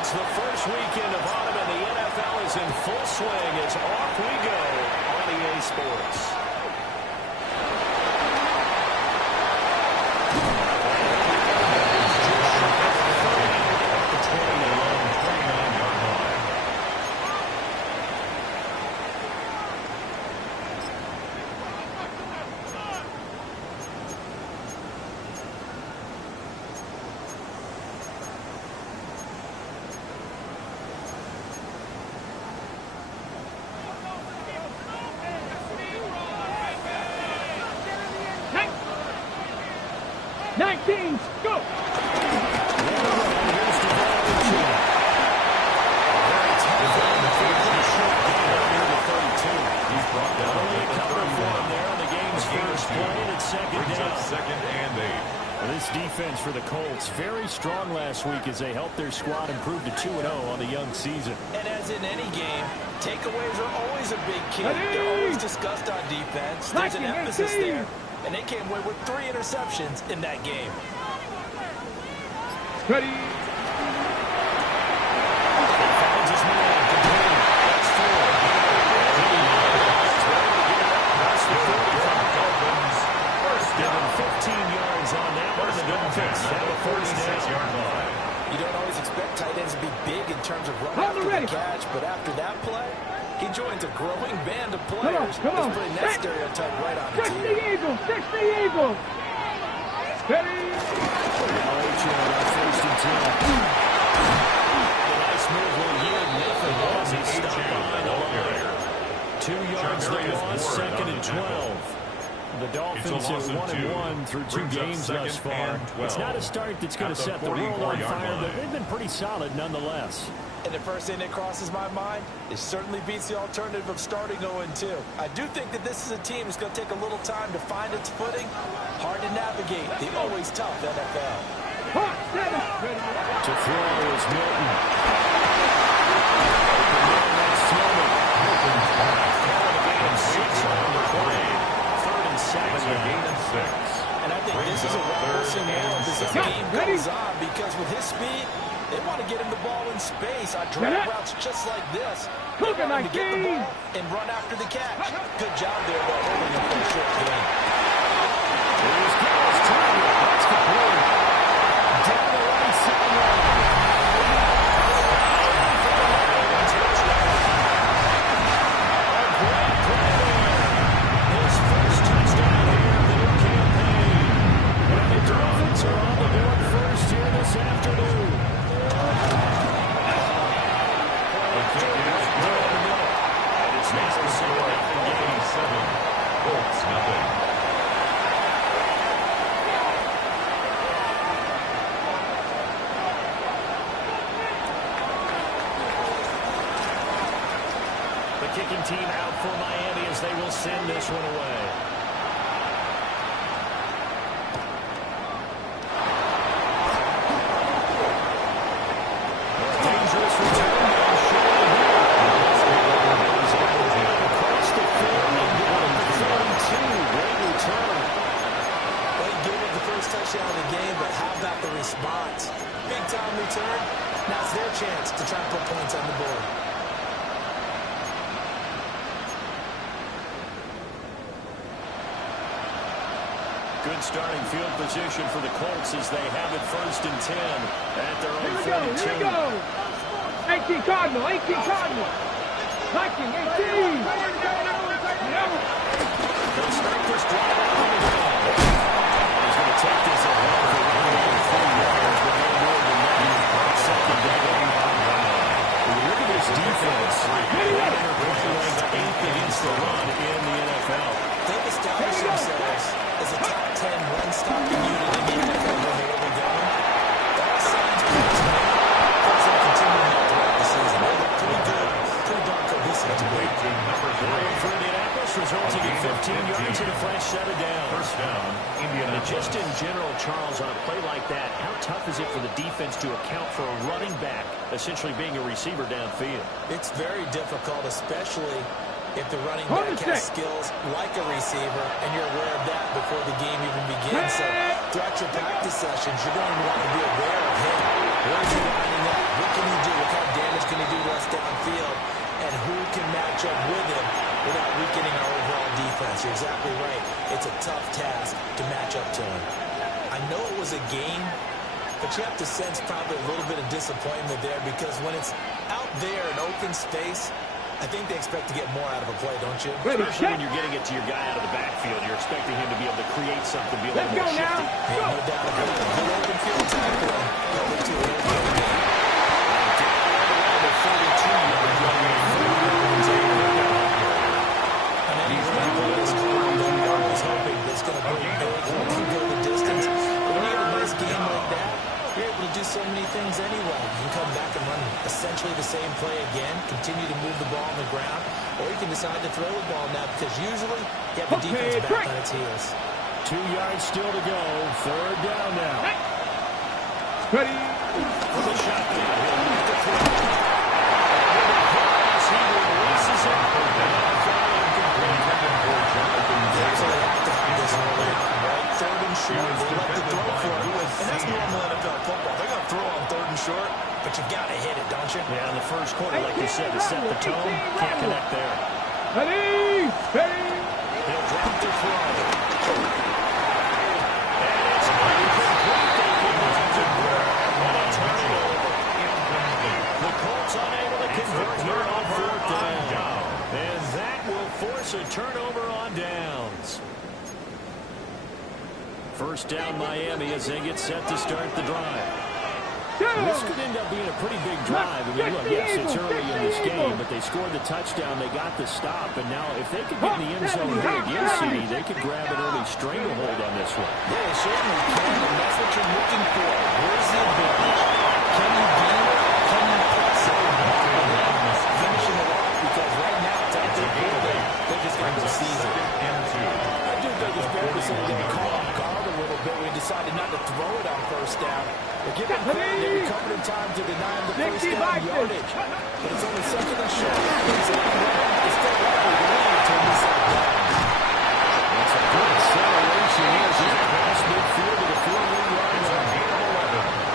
It's the first weekend of autumn, and the NFL is in full swing as off we go on EA Sports. For the Colts, very strong last week as they helped their squad improve to 2-0 on the young season. And as in any game, takeaways are always a big key. They're always discussed on defense. There's an emphasis there, and they came away with 3 interceptions in that game. Ready. You don't always expect tight ends to be big in terms of run after the catch, but after that play, he joins a growing band of players. Come on. That's putting that stereotype right on the team. The Eagles, the Eagles. Ready. First and 10. The nice move will yield nothing as he stopped behind the line. 2 yards the loss, second and 12. The Dolphins at 1-1 through 2 games thus far. It's not a start that's going to set the world on fire, but they've been pretty solid nonetheless. And the first thing that crosses my mind, it certainly beats the alternative of starting 0-2. I do think that this is a team that's going to take a little time to find its footing. Hard to navigate the always tough NFL. To throw is Milton. And I think this is a reckless move as the game goes on, because with his speed, they want to get him the ball in space on drag routes just like this. They want him to get the ball and run after the catch. Good job there, though, holding him for a short game. Here's Carroll's target. That's complete. Down the right sideline. Dolphins are on the board first here this afternoon. The kick is good. And it's now a 7-0 game. 7. Colts nothing. The kicking team out for Miami as they will send this one away. Touchdown of the game, but how about the response? Big time return. Now it's their chance to try and put points on the board. Good starting field position for the Colts as they have it first and 10 at their own 42. Here we go. 18 Cardinal, 18 Cardinal. 19, 18. They'll start this drive out on the ground. He's going to take this ahead for 3 yards, but no more than that. Second down. When you look at this defense, they're ranked 8th against the run in the NFL. They've established themselves as a top 10 run-stopping unit in the NFL when they ever go. All signs are continuing that throughout the season. They look pretty good, pretty darn cohesive to me. For Indianapolis, resulting in 15 yards and a flash shut it down. First down, Indianapolis. Just in general, Charles, on a play like that, how tough is it for the defense to account for a running back essentially being a receiver downfield? It's very difficult, especially if the running back has skills like a receiver, and you're aware of that before the game even begins. So throughout your practice sessions, you're going to want to be aware of him. Where's he lining up? What can he do? What kind of damage can he do to us downfield? And who can match up with him without weakening our overall defense? You're exactly right. It's a tough task to match up to him. I know it was a game, but you have to sense probably a little bit of disappointment there because when it's out there in open space, I think they expect to get more out of a play, don't you? Especially when you're getting it to your guy out of the backfield. You're expecting him to be able to create something, be a little more shifty. Yeah, no doubt about it. Good open field tackle. Going to an open game. Down the 32-yard line. On any run with this crowd, they're always hoping it's going to bring big and go the distance. But when you have a nice game like that, you're able to do so many things anyway. You can come back and run essentially the same play again, continue to move the ball on the ground, or you can decide to throw the ball now because usually you have the defense back on its heels. 2 yards still to go. Third down now. Ready. For the shotgun. He'll lead the throw. He releases it. They actually have to have this early on, right? Third and short, they like to throw for it. And that's normal NFL football. They're going to throw on third and short, but you've got to hit it, don't you? Yeah, in the first quarter, like you said, to set the tone, can't connect there. Ready. Ready. He'll drop the throw. And it's incomplete. They can run to Burr. And a turnover. The Colts unable to convert here on fourth down. And that will force a turnover on downs. First down Miami as they get set to start the drive. This could end up being a pretty big drive. I mean, look, yes, it's early in this game, but they scored the touchdown, they got the stop, and now if they could get in the end zone here again, CD, they could grab an early stranglehold on this one. Yeah, they certainly can, and that's what you're looking for. Where's the advantage? Can you beat it? Can you press it? Finishing it off, because right now it's out there for them. They're just going to seize it. I do think it's fair to say they got caught off guard a little bit. We decided not to throw it on first down. But give them credit, they recovered in time to deny him the first down yardage. But it's only second and short. It's still likely to win until we say that. That's a good acceleration here. She's across midfield to the 4-yard line.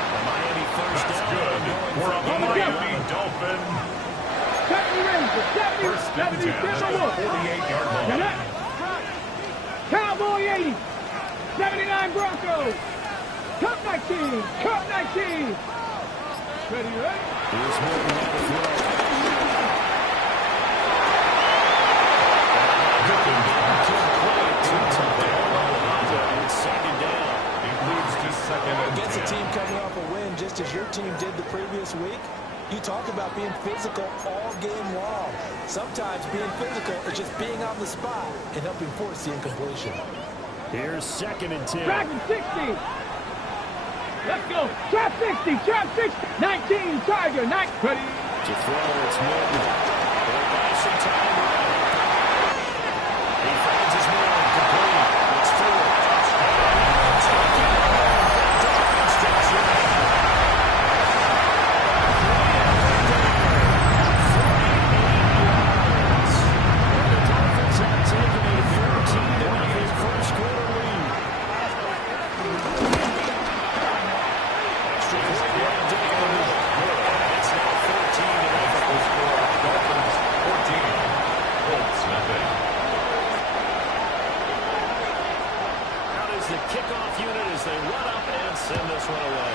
The Miami first down. Good for a Miami Dolphin. 48-yard line. Cowboy 80. 79 Broncos. Cup 19. Cup 19. Ready, ready? Here's Morton on the throw. Second down. Includes to second and 10. Against a team coming off a win, just as your team did the previous week, you talk about being physical all game long. Sometimes being physical is just being on the spot and helping force the incompletion. Here's second and 10. Dragon 60. Let's go. Trap 60. Trap 60. 19. Tiger. 9. Ready. To throw, it's Morton. They'll buy some time. He finds his man. Complete. It's Ford. The Dolphins have taken a 13-0 first quarter lead. Extra point right down. It's now 14-0. Out is the kickoff unit as they run up and send this one away.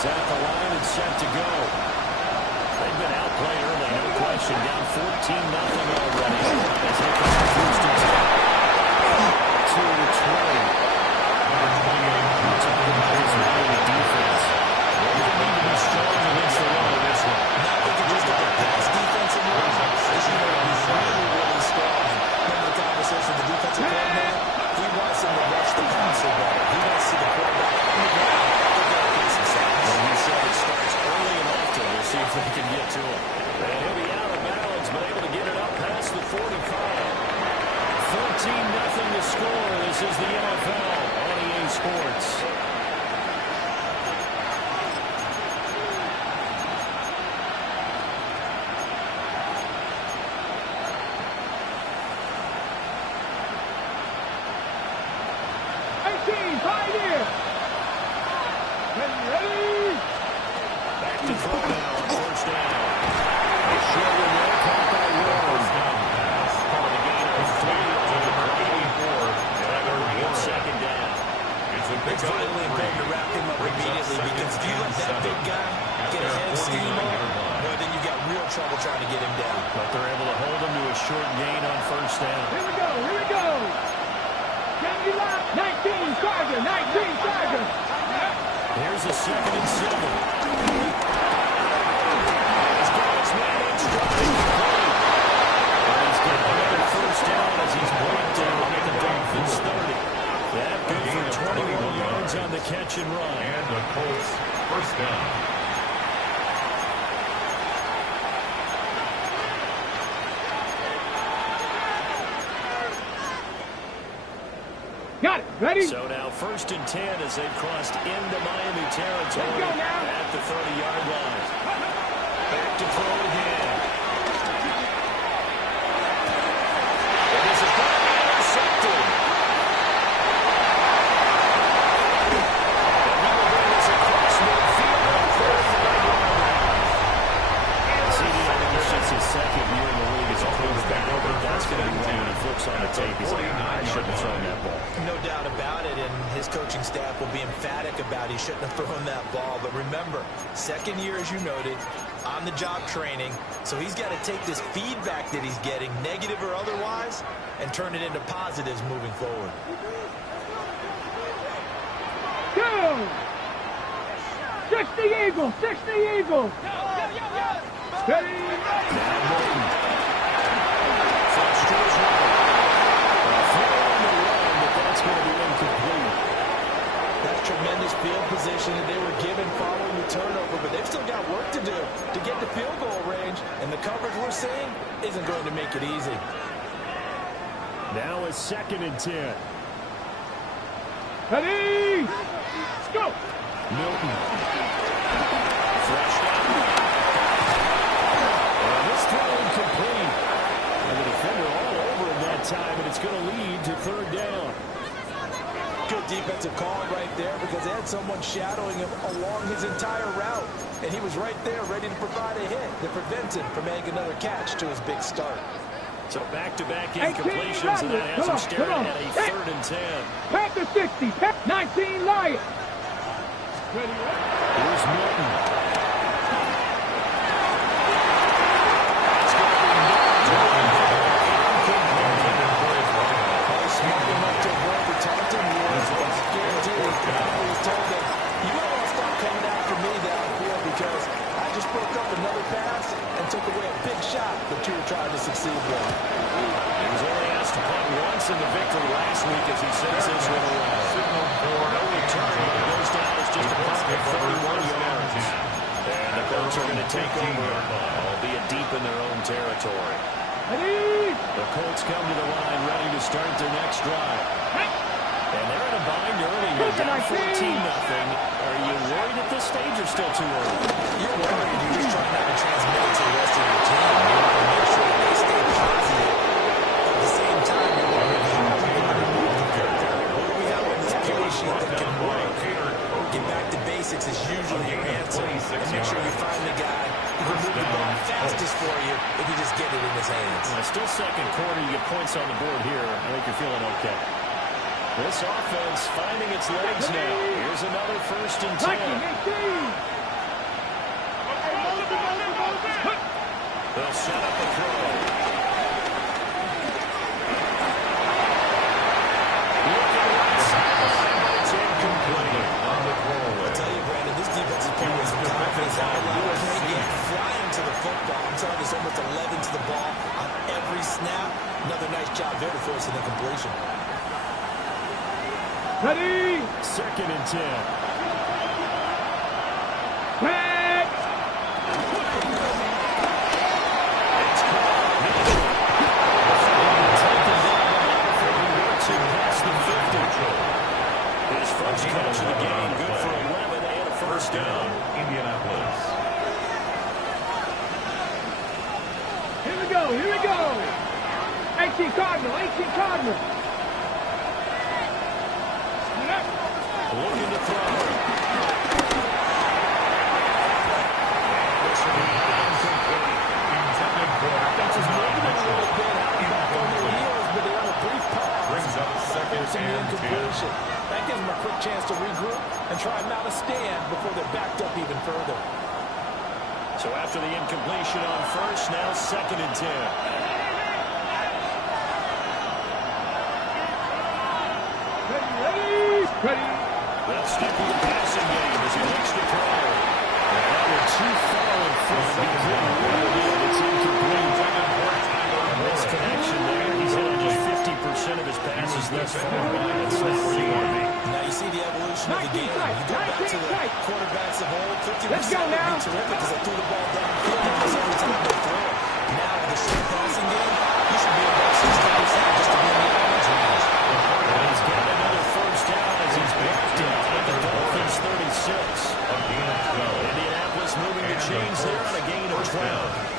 At the line and set to go. They've been outplayed early, no question. Down 14-0 already. As they come to first and 10. To the 20. Is Miami defense. They're going to need to be strong against the run of this one. Not looking just at the pass defense in the run. This is going to be really, really strong. Remember the conversation with the defensive coordinator? He wants them to rush the passer better. He wants to see the quarterback on the ground. He said it starts early and often. We'll see if they can get to him. And he'll be out of bounds, but able to get it up past the 45. 14-0 to score. This is the Ready? Back to throw now on first down. A short one there, caught by Warren. Calling a gain of 3 on the play. Second down. It's vitally important to wrap him up immediately because if you let that big guy get a head steam on, well, then you've got real trouble trying to get him down. But they're able to hold him to a short gain on first down. Here we go, here we go. 19 Charger, 19 Charger. Here's a 2nd and 7. He's got his man in stride. And he's got another first down as he's brought down at the Dolphins 30. That good for 21 yards on the catch and run. And the Colts first down. Got it. Ready? So now 1st and 10 as they've crossed into Miami territory at the 30-yard line. Back to throw again. And this is going to be intercepted. And he will bring us across midfield on the 35-yard line. And CD, I think it's just his 2nd year in the league as a quarterback. That's going to be one when he flips on the tape. He's like, I shouldn't have thrown that ball. No doubt about it, and his coaching staff will be emphatic about he shouldn't have thrown that ball. But remember, 2nd year, as you noted, on-the-job training. So he's got to take this feedback that he's getting, negative or otherwise, and turn it into positives moving forward. Go! 60 Eagles, 60 Eagles. Ready? Flush to his right. Throw on the run, but that's going to be incomplete. That's tremendous field position that they were given following the turnover, but they've still got work to do to get to field goal range, and the coverage we're seeing isn't going to make it easy. Now it's 2nd and 10. Ready? Let's go. Milton. Flushed out. And this throw incomplete. And the defender all over him that time, and it's going to lead to 3rd down. Good defensive call right there because they had someone shadowing him along his entire route, and he was right there ready to provide a hit that prevents him from making another catch to his big start. So back-to-back incompletions, and that has him staring at a 3rd and 10. Panther 60, 19 Lions. Ready? Here's Milton. Smart enough to avoid the taunting rules, but I guarantee you, Cowboys told him, you might want to stop coming after me downfield because I just broke up another pass and took away a big shot that you were trying to succeed with. He was only asked to punt once in the victory last week as he sends this one away. No return, but it goes down as just a punt of 31 yards. And the Colts are going to take over, albeit deep in their own territory. Ready? The Colts come to the line ready to start their next drive. And they're in a bind early. They're down 14-0. Are you worried at this stage or still too early? You're worried. You're just trying not to transmit it to the rest of your team. You want to make sure that they stay positive. At the same time, you're worried how are we going to remove the character? What do we have on this play sheet that can work? Get back to basics is usually your answer. And make sure you find the guy who can move the ball fastest for you if you just get it in his hands. Still 2nd quarter. You get points on the board here. I think you're feeling okay. This offense finding its legs now. Here's another 1st and 10. They'll set up a throw. Looking right sideline, but it's incomplete. On the throw. I'll tell you, Brandon, this defense is playing with some confidence. They get flying to the football. I'm telling you, it's almost 11 to the ball on every snap. Another nice job there to force an incompletion. Ready? 2nd and 10. Back. It's caught. Mitchell. Taken down before he works it past the 50. His first catch of the game, good for 11 and a 1st down. Indianapolis. Here we go, here we go. 18 Cardinal, 18 Cardinal. Looking to throw. before they're backed up even further. So after the incompletion on first, now 2nd and 10. Ready. They'll stick with the passing game as he looks to throw. And that was too far in front. He couldn't reel it in. It's incomplete. Misconnection there. He's hit on just 50% of his passes thus far. That's not where you want to be. Now you see the evolution of the game. You go back to the quarterbacks of old. 50% Let's go would now. be terrific because they threw the ball downfield almost every time they throw it. Now with the short passing game, you should be about 60% just to be in the average range. And he's got another first down as he's blocked it at the Dolphins 36. Indianapolis moving the chains there on a gain of 12.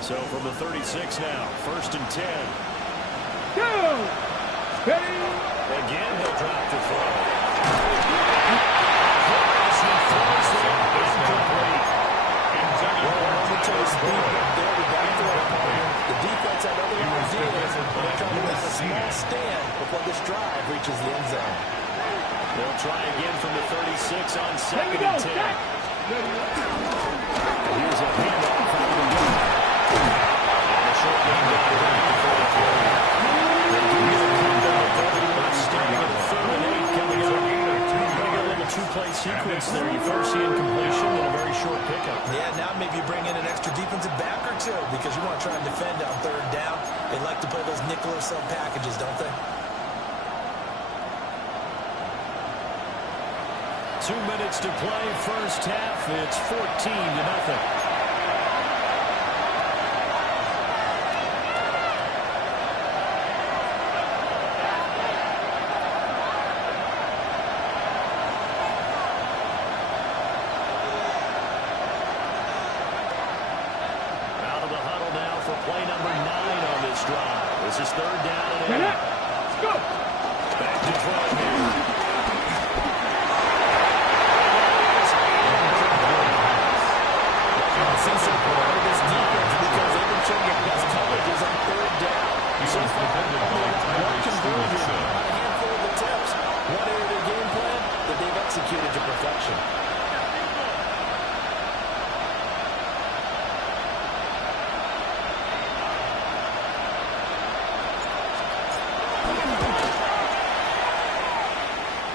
So from the 36 now, 1st and 10. Go. Ready. Again, he'll drop the throw. He throws there, incomplete. Momentary speed there to backdoor opponent. The defense had other ideas, but they're trying to make a small stand before this drive reaches the end zone. They'll try again from the 36 on Here we 2nd go. and 10. Set. Here's a handoff out of the middle. And a short game down the right before the carry. They do get a comeback over the left start with 3rd and 8 coming up. Got a little two-play sequence there. You first see incompletion and a very short pickup. Yeah, now maybe you bring in an extra defensive back or two because you want to try and defend on 3rd down. They like to play those nickel or sub packages, don't they? 2 minutes to play, first half. It's 14-0. Out of the huddle now for play number 9 on this drive. This is 3rd down and 8. Let's go. Back to throw here. See some part of this defense because they've been showing their best coverages on 3rd down. So far, one conversion on a handful of attempts. One area of their game plan that they've executed to perfection.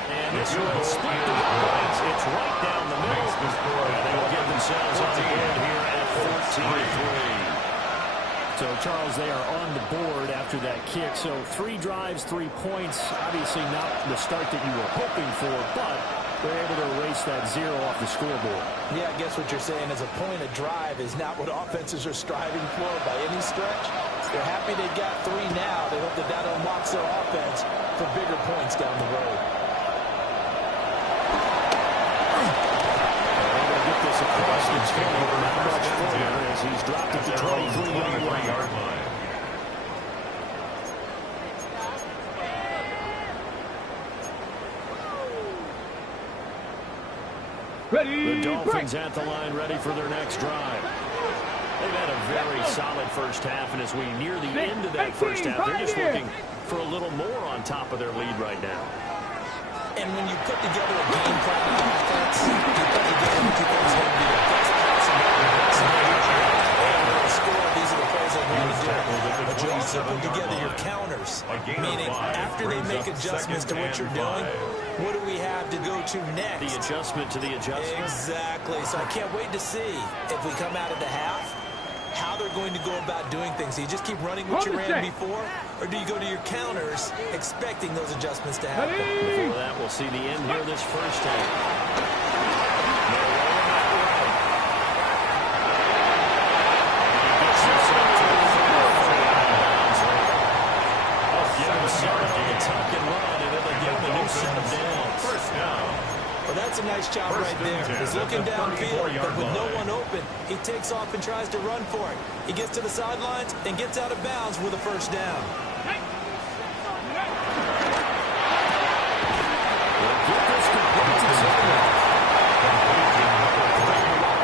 And this will split the points. It's right down the middle. And they will get themselves on the board here at 14-3. So, Charles, they are on the board after that kick. So 3 drives, 3 points. Obviously not the start that you were hoping for, but they're able to erase that 0 off the scoreboard. Yeah, I guess what you're saying is a point a drive is not what offenses are striving for by any stretch. They're happy they got 3 now. They hope that that unlocks their offense for bigger points down the road. This across the field, not much further as he's dropped at the 23-yard line. Ready. The Dolphins at the line, ready for their next drive. They've had a very solid first half, and as we near the end of that first half, they're just looking for a little more on top of their lead right now. And when you put together a game plan on offense, you put together what you think is going to be the best passing game. Score, these are the plays they're going to do. But you also put together your counters, meaning after they make adjustments to what you're doing, what do we have to go to next? The adjustment to the adjustment. Exactly. So I can't wait to see if we come out of the half, how they're going to go about doing things. Do you just keep running what you ran before, or do you go to your counters expecting those adjustments to happen? Before that, we'll see the end here this first half. Well, that's a nice job right there. He's looking downfield, but with no one open, he takes off and tries to run for it. He gets to the sidelines and gets out of bounds with a first down.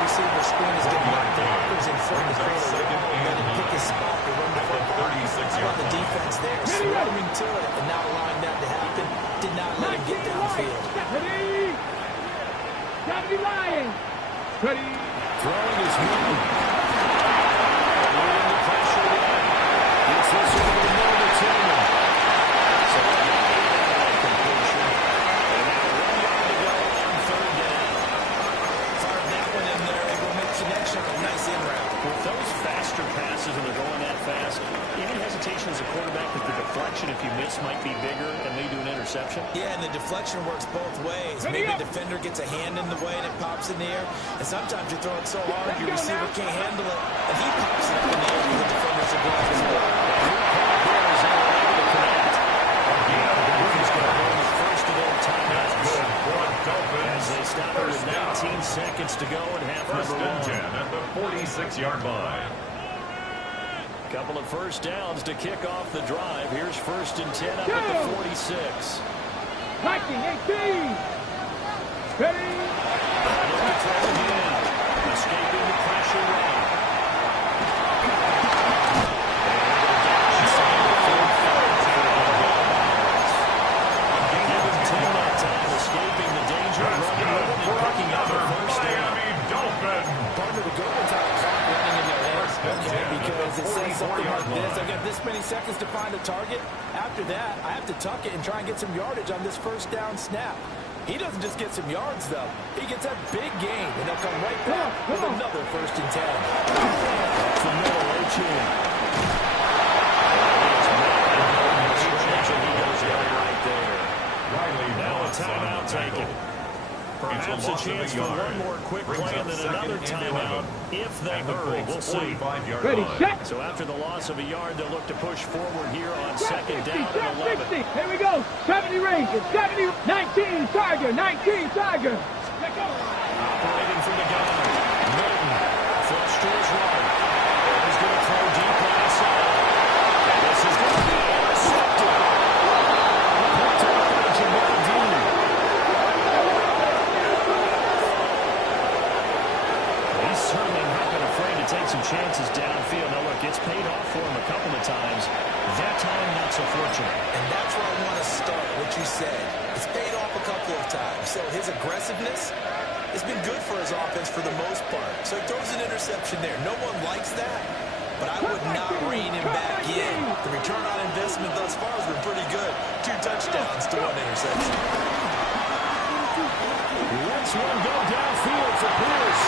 Receiver screen is getting knocked blockers in front of the and then pick his spot to run the football. How about the defense there, swarming to it and not allowing that to happen. Did not let him get down. downfield. Ready? 70 Lions. Ready? Throwing his one. Leading the pressure line. Gets this over the middle to Tillman. So completion. And now 1 yard to go on third down. Fired that one in there, able to make connection on a nice in route. With those faster passes and they're going that fast, any hesitation as a quarterback that the deflection, if you miss, might be bigger and lead to an interception? Yeah, and the deflection works both ways. Maybe the defender gets a hand in the way and it pops in the air. And sometimes you throw it so hard, your receiver can't handle it, and he pops it up in the air and the defenders are blocked as well. First of their timeouts. As they stop it with 19 seconds to go in half number 1. First and 10 at the 46-yard line. Couple of first downs to kick off the drive. Here's first and 10 up at the 46. Viking 18. Ready? Escaping the pressure run. Escaping the danger, running and picking up the first down. Partner, the Goldens have a clock running in their heads, okay, because it says something like this. I got this many seconds to find a target. After that, I have to tuck it and try and get some yardage on this first down snap. He doesn't just get some yards, though. He gets a big gain, and they'll come right back with another first and 10. That's the middle, Ochin. He goes right there. Now a timeout taken. Perhaps a chance for one more quick play and then another timeout if they hurry. We'll see. Ready, set. So after the loss of a yard, they'll look to push forward here on second down Trap and 11. 60. Here we go. 70 Rangers. 70. 19 Tiger. 19 Tiger. Let go. Operating from the gun. Milton. Flush to his right. He's going to throw deep right side. And this is going to be intercepted. Picked up by Jamaldini. He's certainly not been afraid to take some chances downfield. Now, look, it's paid off for him a couple of times. That time, not so fortunate. And that's where I want to start, what you said. It's paid off a couple of times. So his aggressiveness has been good for his offense for the most part. So he throws an interception there. No one likes that, but I would not rein him back in. The return on investment thus far has been pretty good. 2 touchdowns to 1 interception. Let's one go downfield for Pierce.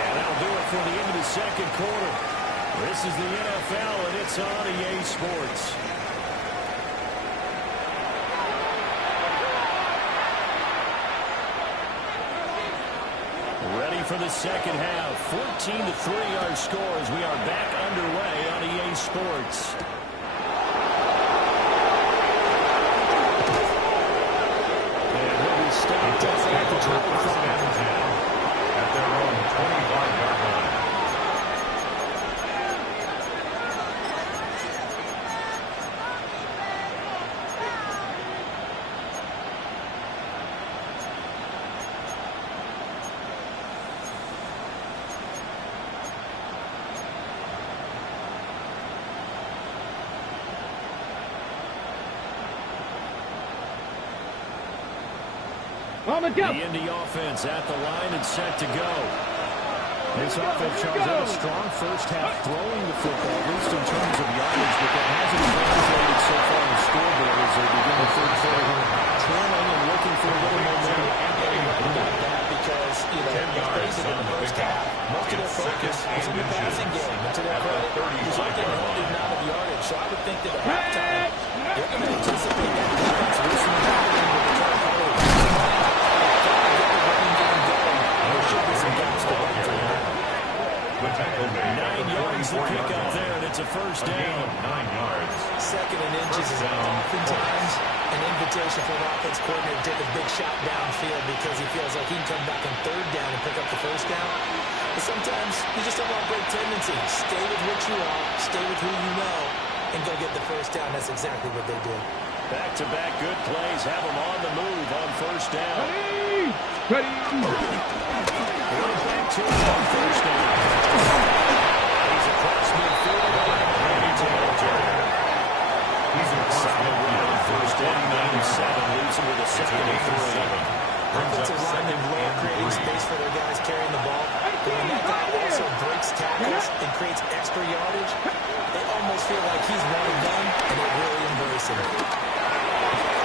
And that'll do it for the end of the second quarter. This is the NFL, and it's on EA Sports. Ready for the second half. 14-3 our score as we are back underway on EA Sports. And he'll be stopped at the 25. At their own 25-yard line. On the go. The Indy offense at the line and set to go. This offense, Charles, had a strong first half throwing the football, at least in terms of yardage, but that hasn't translated so far on the scoreboard as they begin the third quarter trailing and looking for a little momentum. Because, you know, let's face it, in the first half, most of their focus was in the passing game. And to their credit, he's not getting a holding amount of yardage. So I would think that at halftime, they're going to anticipate that defense loosening up with the current color. There should be some gaps to run through. 9 yards to pick up there, and it's a first down. 9 yards. Second and inches is oftentimes an invitation for an offense coordinator to take a big shot downfield because he feels like he can come back on third down and pick up the first down. But sometimes you just don't want great tendencies. Stay with what you are, stay with who you know, and go get the first down. That's exactly what they did. Back-to-back good plays have them on the move on first down. Ready? Ready. Back to him. First down. He's across midfield. He's across midfield. First down, 97. Leaves him with a second and 3. Offensive linemen love creating space for their guys carrying the ball. But when that guy also breaks tackles and creates extra yardage, they almost feel like he's one and done, and they really embrace it.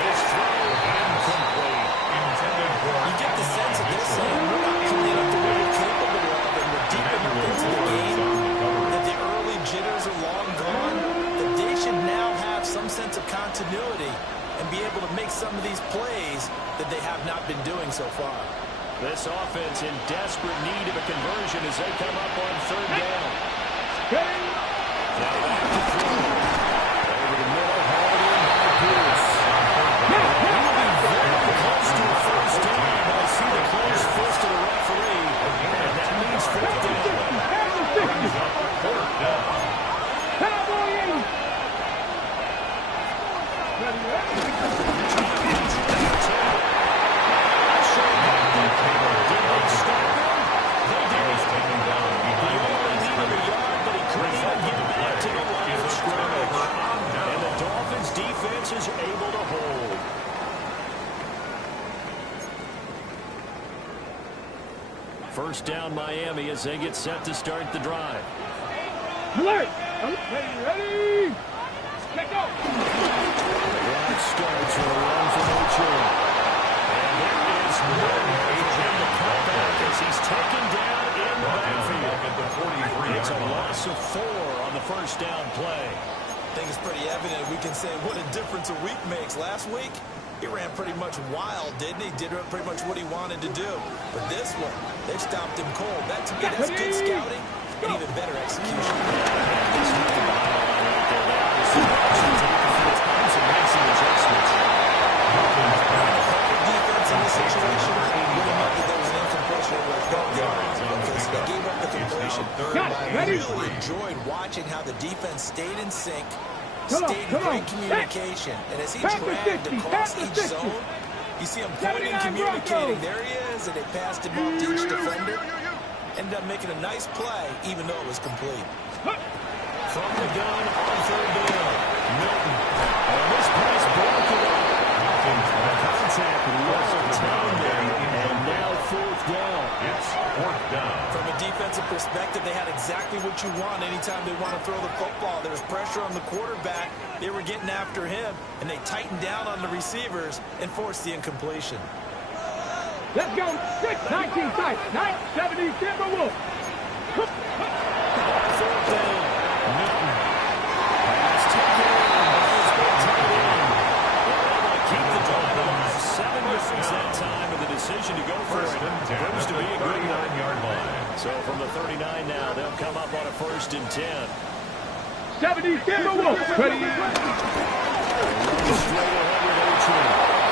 His throw incomplete. Intended for You get the sense of this saying, we're not playing up to what we're capable of, and we're deep enough into the game that the early jitters are long gone, that they should now have some sense of continuity and be able to make some of these plays that they have not been doing so far. This offense in desperate need of a conversion as they come up on third down. Ready. Now back to throw. Over the middle, hauled in by Pierce. Very close to a first down. I see the closed fist of the referee, and that means fourth down. Cowboy 80. Ready, ready. And the Dolphins defense is able to hold. First down Miami as they get set to start the drive. Alert. Ready, ready. Let go. The drive starts with a run from Ochoa. And there is one in the cutback as he's taken down in the backfield. It's a loss of 4 on the first down play. I think it's pretty evident we can say what a difference a week makes. Last week, he ran pretty much wild, didn't he? Did pretty much what he wanted to do. But this one, they stopped him cold. That, to me, that's good scouting and even better execution. Defense in this situation would have meant that there was an incompletion with because they gave up the completion. I really enjoyed watching how the defense stayed in sync, stayed in great communication, and as he dragged across each zone, you see him pointing and communicating. There he is, and they passed him off to each defender. Ended up making a nice play, even though it was complete. From the gun on third down, Milton. And this pass broken up. Contact was down there, and now fourth down. It's fourth down. From a defensive perspective, they had exactly what you want anytime they want to throw the football. There was pressure on the quarterback. They were getting after him, and they tightened down on the receivers and forced the incompletion. Let's go. 19 tight. 970 Timberwolves. Fourth down. Milton. Pass taken. Ball's been tied in. They want to keep the drive alive. 7 yards that time, and the decision to go for it proves to be a good 39-yard line. So from the 39 now, they'll come up on a 1st and 10. 70 Timberwolves. Ready. Straight ahead with Ochoa.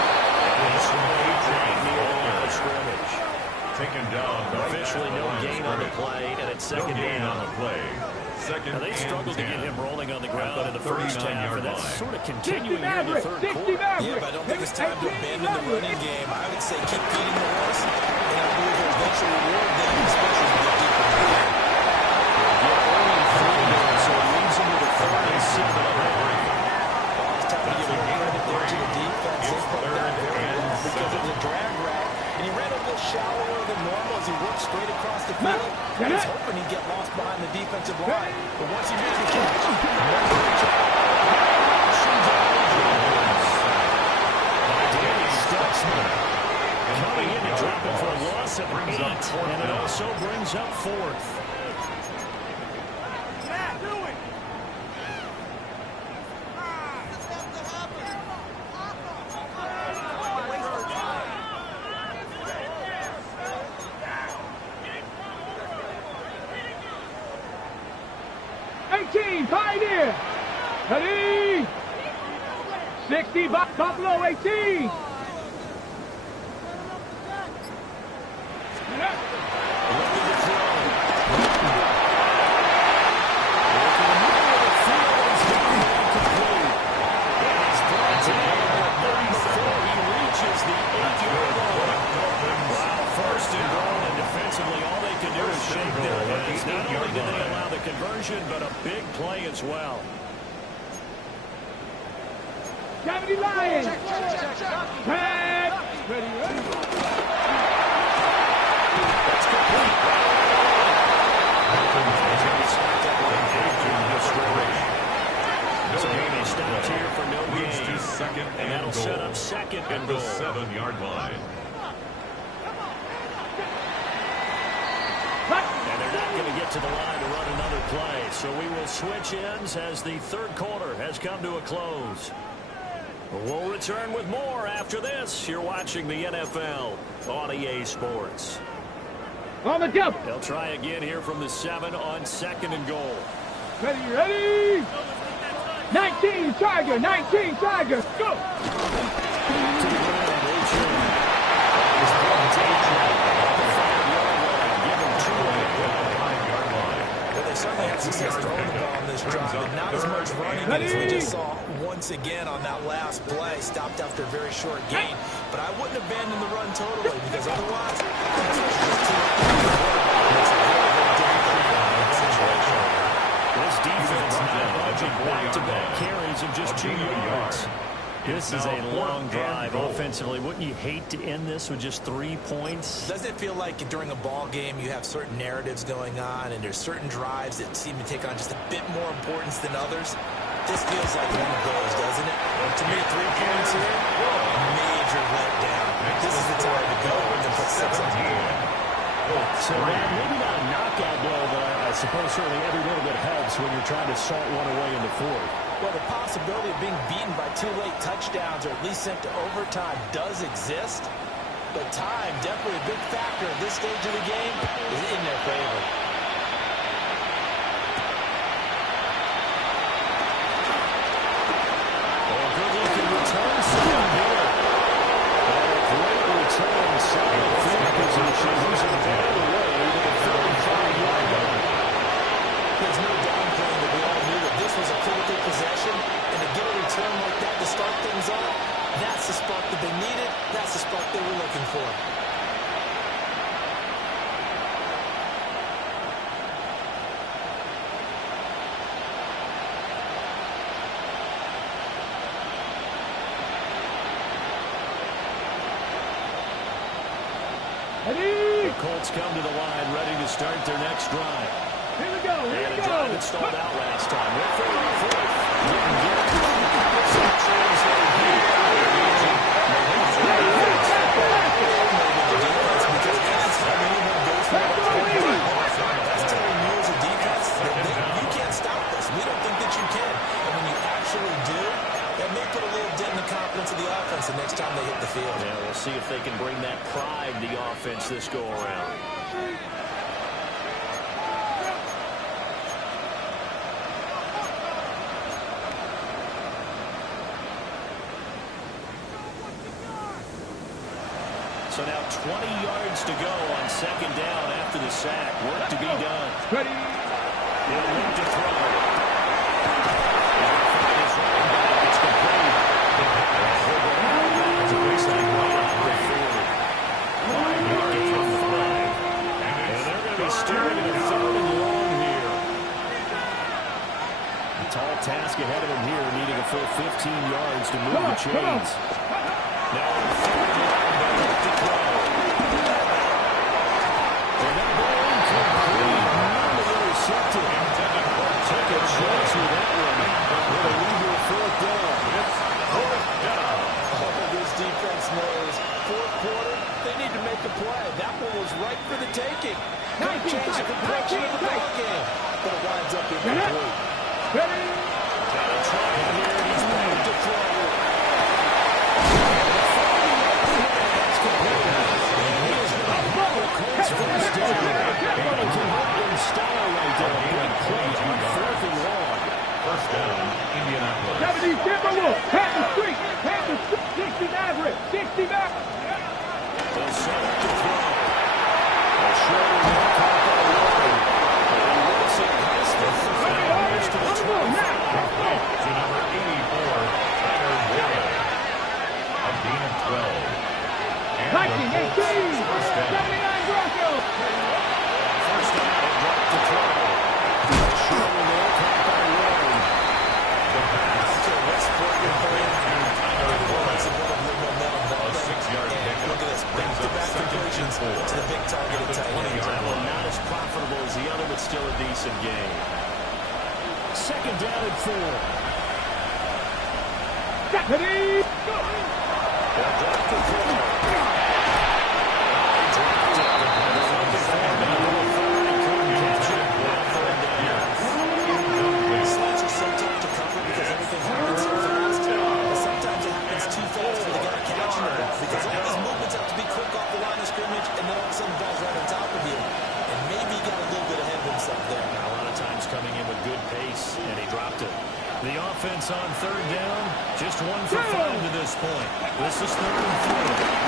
Scrimmage. Taken down. Officially no gain on the play, and it's second down. on the play. Second. Now they struggled to get him rolling on the ground in the first half, 39-yard and that's line. sort of continuing here in the third quarter. Yeah, but I don't think it's time to abandon the running game. I would say keep feeding the horse, and I believe it'll eventually reward them, especially as we get deeper in the game. Get only 3 there, so it leaves him with a 3rd and 7 ahead. Well, it's time to give a credit there to the defense. They put that very well because it was a drag route, and he ran a little shallower than normal as he worked straight across the field. He was hoping he'd get lost behind the defensive line, but once he made the catch, Coming in to drop it for a loss of 8, and it also brings up 4th. Pioneer. Ready. 60 Buffalo 18. shake their heads. Not only did they allow the conversion, but a big play as well. Gravity Lions. Tag. Ready. That's complete. So they stopped here for no gain. Second And that'll set up second and goal. At the 7-yard line. And they're not going to get to the line to run another play. So we will switch ends as the third quarter has come to a close. We'll return with more after this. You're watching the NFL on EA Sports. On the jump. They'll try again here from the 7 on second and goal. Ready. 19 Tiger, 19 Tiger, go! To the ground, A-Chain. Give him 2 5-yard line. Well, they certainly had success throwing the ball on this drive, but not as much running as we just saw once again on that last play. Stopped after a very short gain. But I wouldn't abandon the run totally, because otherwise, this defense now budging back-to-back carries of just 2 yards. This is a long drive offensively. Wouldn't you hate to end this with just 3 points? Doesn't it feel like during a ball game you have certain narratives going on and there's certain drives that seem to take on just a bit more importance than others? This feels like one of those, doesn't it? To me, 3 points here, major letdown. This is the time to go and put 6 on the board. So, maybe not a knockout blow, but I suppose certainly every little bit helps when you're trying to salt one away in the fourth. Well, the possibility of being beaten by 2 late touchdowns or at least sent to overtime does exist. But time, definitely a big factor at this stage of the game, is in their favor. Good-looking return set here. Great return, solid field position. He's all the way to the 35-yard line. There's no downplaying that we all knew that this was a critical possession, and to get a return like that to start things off, that's the spark that they needed, that's the spark they were looking for. Ready. The Colts come to the line, ready to start their next drive. Here we go, here And we a drive go. that stalled out last time. Went for it on fourth. Didn't get it. So translated here. That's telling you as a defense that you can't stop this. We don't think that you can. And when you actually do, that may put a little dent in the confidence of the offense the next time they hit the field. Yeah, we'll see if they can bring that pride to the offense this go around. So now 20 yards to go on second down after the sack. Work to be done. Ready. He'll look to throw. He's going to find his running back. It's complete. It's a baseline right off the 40. 5-yard gain on the 5. And they're going to be steering in a third and long here. A tall task ahead of him here, needing a full 15 yards to move the chains. Now on third down, they look to throw. And that ball incomplete. Not intercepted. Take a chance with that one. With a leader fourth down. It's fourth down. This defense knows fourth quarter, they need to make a play. That one was right for the taking. Could have changed the complexion of the ball game, but it winds up incomplete. Ready. Got a try here, and he's back to throw. That's complete. And he is going to blow the Colts first down. And a converting style right there. Big play on fourth and long. First down, Indianapolis. 70 Timberwolves. Patton Street. 60 Maverick. 60 Maverick. They'll set up to throw. A short one caught by Warren. And Wilson has the first down. To the 25. To number 80. as the other, but still a decent game. Second down and 4. Ready, go! They'll drop the throw. Slants are so tough to cover because everything happens so fast. But sometimes it happens too fast for the guy catching the ball because all these movements have to be quick off the line of scrimmage, and then all of a sudden the ball's right on top of you. And maybe he got a little bit ahead of himself there. A lot of times coming in with good pace, and he dropped it. The offense on third down, just 1 for 5 to this point. This is 3rd and 3.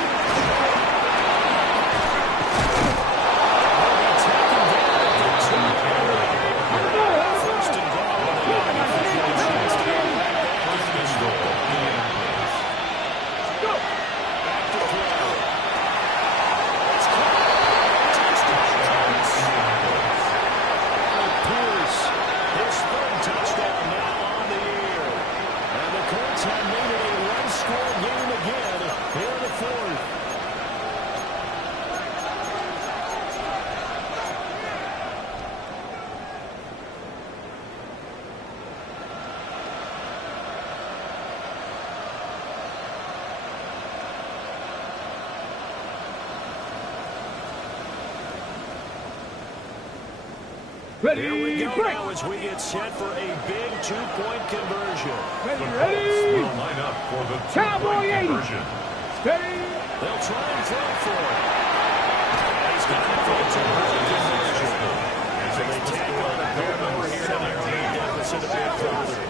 Ready, Here we go break! now as we get set for a big 2-point conversion. Ready, Will line up for the Cowboy 80. conversion. Steady! They'll try and throw for it. And he's got it for a 2-point conversion. So they tag on a pair over here to narrow their deficit a bit further.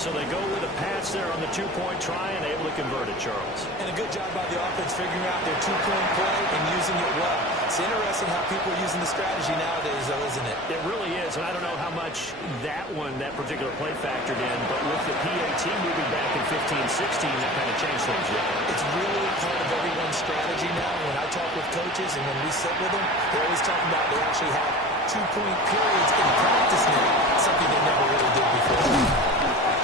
So they go with a pass there on the 2-point try and able to convert it, Charles. And a good job by the offense figuring out their 2-point play and using it well. It's interesting how people are using the strategy nowadays, though, isn't it? It really is, and I don't know how much that particular play factored in, but with the PAT moving back in 15-16, that kind of changed things. It's really part of everyone's strategy now. When I talk with coaches and when we sit with them, they always talk about they actually have 2-point periods in practice now, something they never really did before.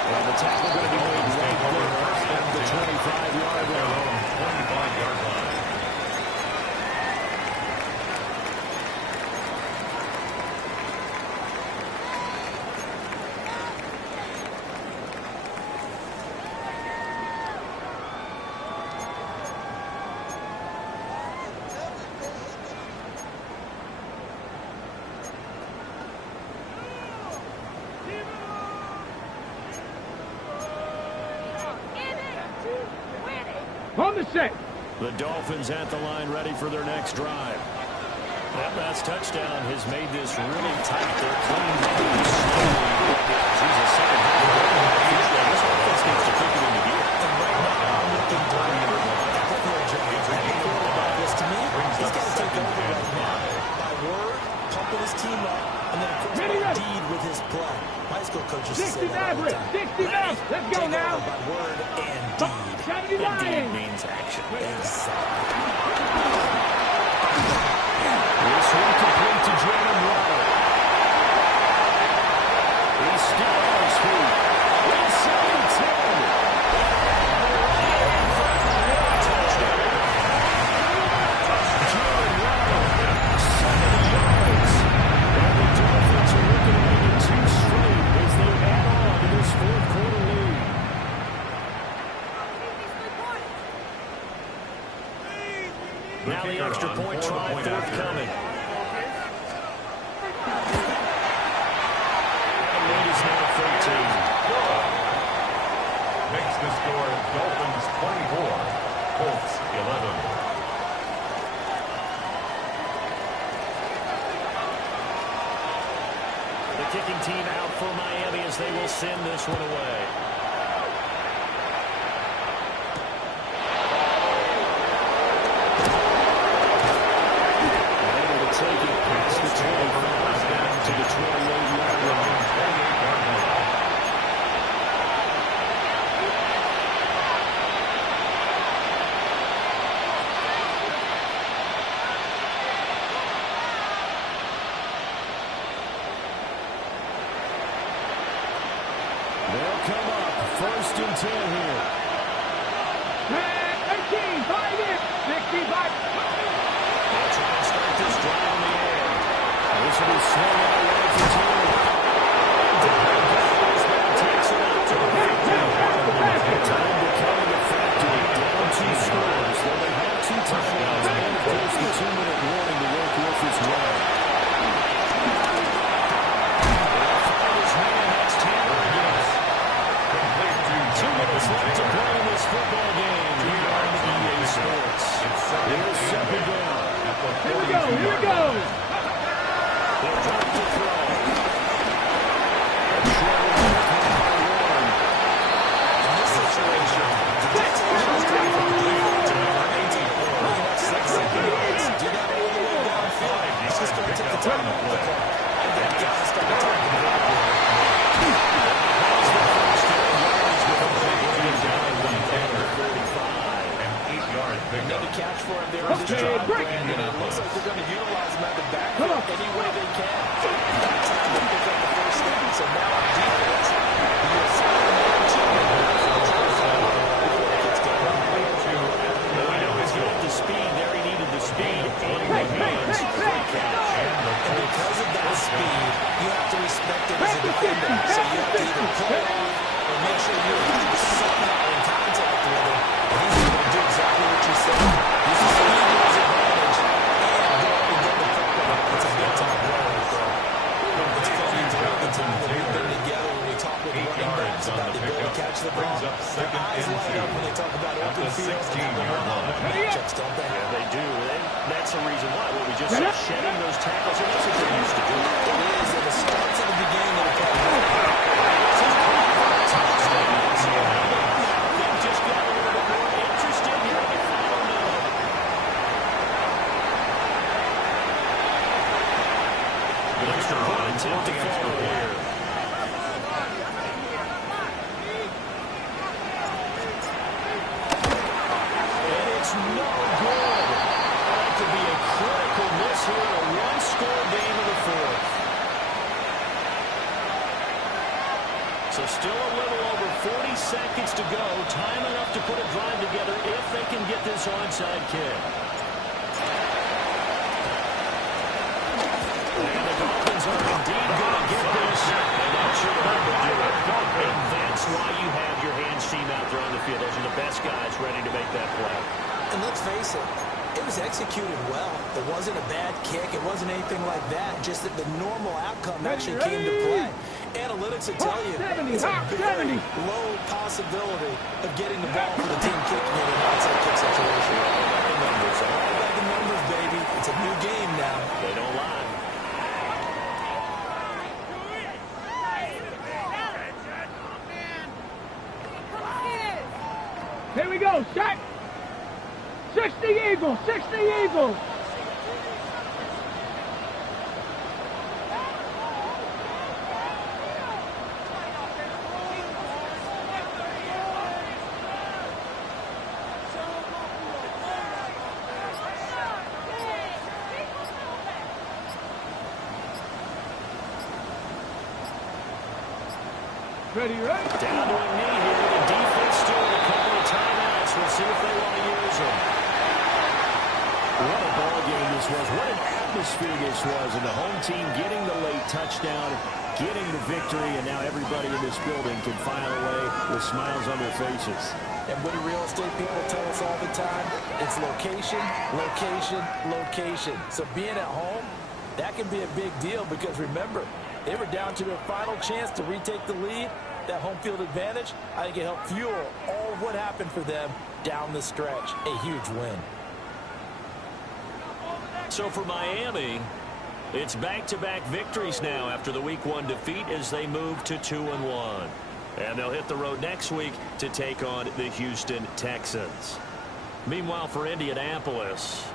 Well, the tackle going to be made right there at the 25-yard line. 25-yard line. On the set. The Dolphins at the line ready for their next drive. That last touchdown has made this really tight. They're clean. Jesus, second half. This offense needs to kick it into gear. And right now, I'm looking about this to me. He's got to take over right now. By word, pumping his team up, and then, of course, by deed with his play. My high school coaches say that all the time. 60 now. Let's go now. By word and deed. 79. And deed means action. Exactly. This one complete to Jalen Waddle. He's still on his feet. Inside the 10. Jalen Waddle, 70 yards. And the Dolphins are looking to make it 2 straight as they add on to this 4th quarter lead. Now the extra point try forthcoming. The lead is now 13. Makes the score Dolphins 24, Colts 11. The kicking team out for Miami as they will send this one away. Take it past the 25 down to the 28-yard line. They'll come up 1st and 10 here. 18, 5 in, 65. They'll try and start this drive in the air. This will be swung out away for two. Takes it out to the 50. Time becoming a factor. Down 2 scores. Though they have 2 timeouts. And, of course, the 2-minute warning to work with as well. Left to play in this football game here on EA Sports. Here's second down. Here we go, here we go. They'll drop to throw. A short one. In this situation, the temptation is to go from the to number 18. Looking at 6 second yards. Do that all the way downfield. He's just going to take the time off the clock. And then got to start attacking the ball. Another catch for him there in this drive, Brandon. It looks like they're going to utilize him at the backfield any way they can. That time to pick up the first down. So now on defense, he will sign number 2. I know he's got the speed there. He needed the speed and the hands. Great catch. And because of that speed, you have to respect it as a defender. So you have to either pull it off or make sure you're somehow in contact with him. And he's able to do exactly what you said. Use the speed to his advantage and go up and get the football. It's a big-time play right there. It's funny throughout the time that we've been together when we talk with running backs about the ability to catch the ball. Their eyes light up when they talk about open fields and having one-on-one matchups, don't they? Yeah, they do. That's the reason why. What we just said, shedding those tackles, and that's what they're used to doing. It is, and it starts at the beginning of the play. Just got a little bit more interesting here in the final minute. The extra point attempt to follow here. And it's no good. That could be a critical miss here in a one-score game of the fourth. So still a little over 40 seconds to go. Time enough to put a drive together if they can get this onside kick. And the Dolphins are indeed going to get this. And that should help them do it. And that's why you have your hands team out there on the field. Those are the best guys ready to make that play. And let's face it, it was executed well. It wasn't a bad kick. It wasn't anything like that. Just that the normal outcome actually came to play. Analytics will tell you it's a very low possibility of getting the ball for the team kicking it in an outside kick situation. All about the numbers. All about the numbers, baby. It's a new game now. They don't lie. Here we go, set. 60 Eagles, 60 Eagles. Ready, right? Down to a knee here. The defense still with a couple of timeouts. We'll see if they want to use them. What a ball game this was. What an atmosphere this was. And the home team getting the late touchdown, getting the victory, and now everybody in this building can file away with smiles on their faces. And what do real estate people tell us all the time? It's location, location, location. So being at home, that can be a big deal because remember, they were down to their final chance to retake the lead. That home field advantage, I think it helped fuel all of what happened for them down the stretch. A huge win. So for Miami, it's back-to-back victories now after the Week 1 defeat as they move to 2-1. And they'll hit the road next week to take on the Houston Texans. Meanwhile, for Indianapolis,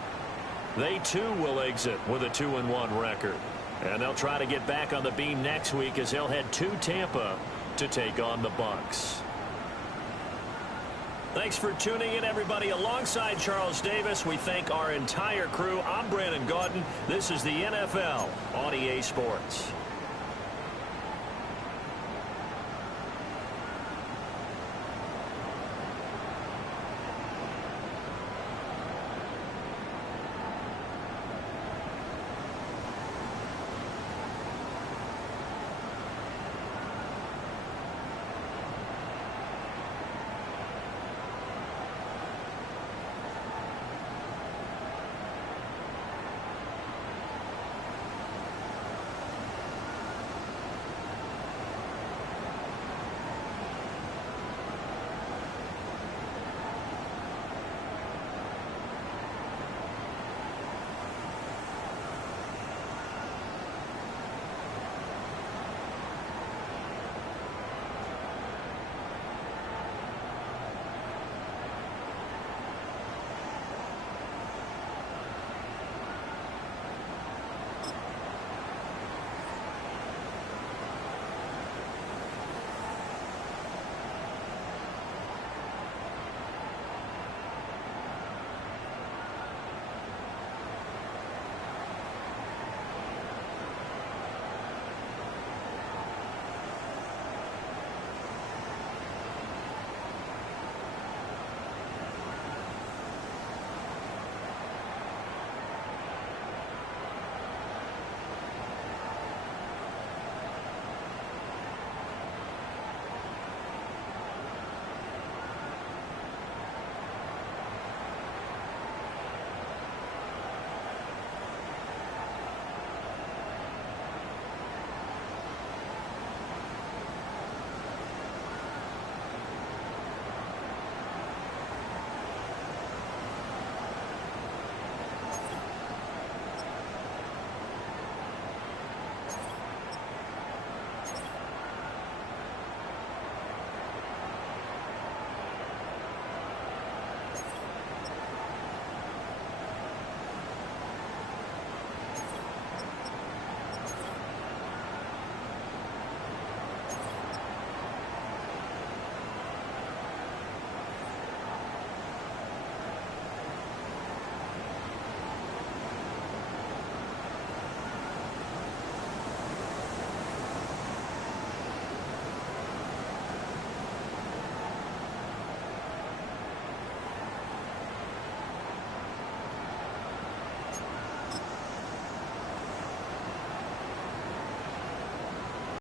they too will exit with a 2-1 record. And they'll try to get back on the beam next week as they'll head to Tampa to take on the Bucs. Thanks for tuning in, everybody. Alongside Charles Davis, we thank our entire crew. I'm Brandon Gaudin. This is the NFL on EA Sports.